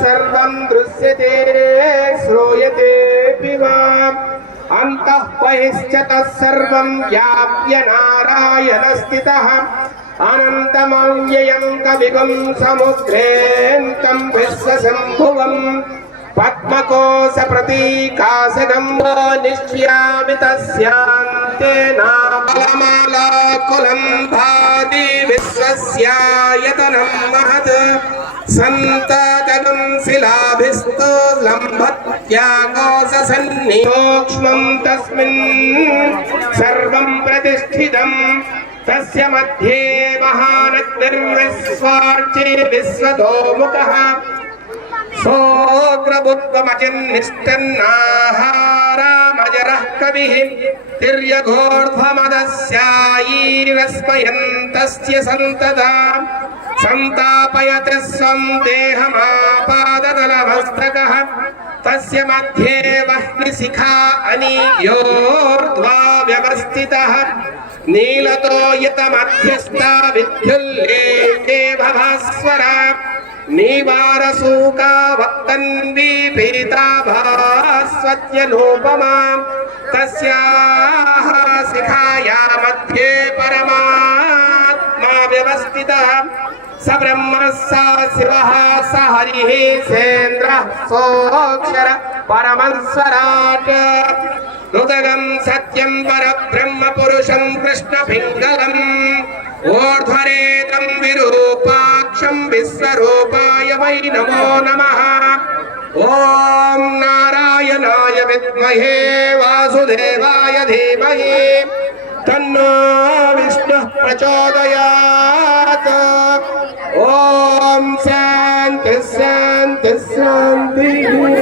सर्वं दृश्यते श्रूयते पिवा अन्तः बहिश्च तत्सर्वं व्याप्य नारायणस्थितः अनन्तमव्ययं कविगुं समुद्रेऽन्तं विश्वशम्भुवम् पद्मकोशप्रतीकासगं निश्यामि तस्यान्ते नामलमालाकुलं भाति विश्वस्यायतनं महत् सन्ततं शिलाभिस्तो लम्भत्याकोशसन्निसूक्ष्मं तस्मिन् सर्वं प्रतिष्ठितं तस्य मध्ये महानग्निर्विश्वार्चे विश्वतोमुखः सोऽग्रबुद्ध्वमचिन्निष्टन्नाहारामजरः कविः तिर्यघोर्ध्वमदस्यायीरस्मयन्तस्य सन्तता संतापयति स्वं देहमापादतलमस्तकः तस्य मध्ये वह्निशिखा अनीयोर्ध्वा व्यवस्थितः नीलतो यतमध्यस्था विद्युल्लेखे भभास्वरा नीवारसूका वक्तन्वी पीताभास्वत्यनूपमा तस्याः शिखाया मध्ये परमात्मा व्यवस्थितः स ब्रह्म स शिवः स हरिः सेन्द्रः सोऽक्षर परमस्वराट् हृदगं सत्यं परब्रह्म पुरुषं कृष्णपिङ्गलम् ऊर्ध्वरेतं विरूपाक्षं विश्वरूपाय वै नमो नमः। ॐ नारायणाय विद्महे वासुदेवाय धीमहि तन्नो विष्णुः प्रचोदयात्। ॐ शान्तिः शान्तिः शान्तिः।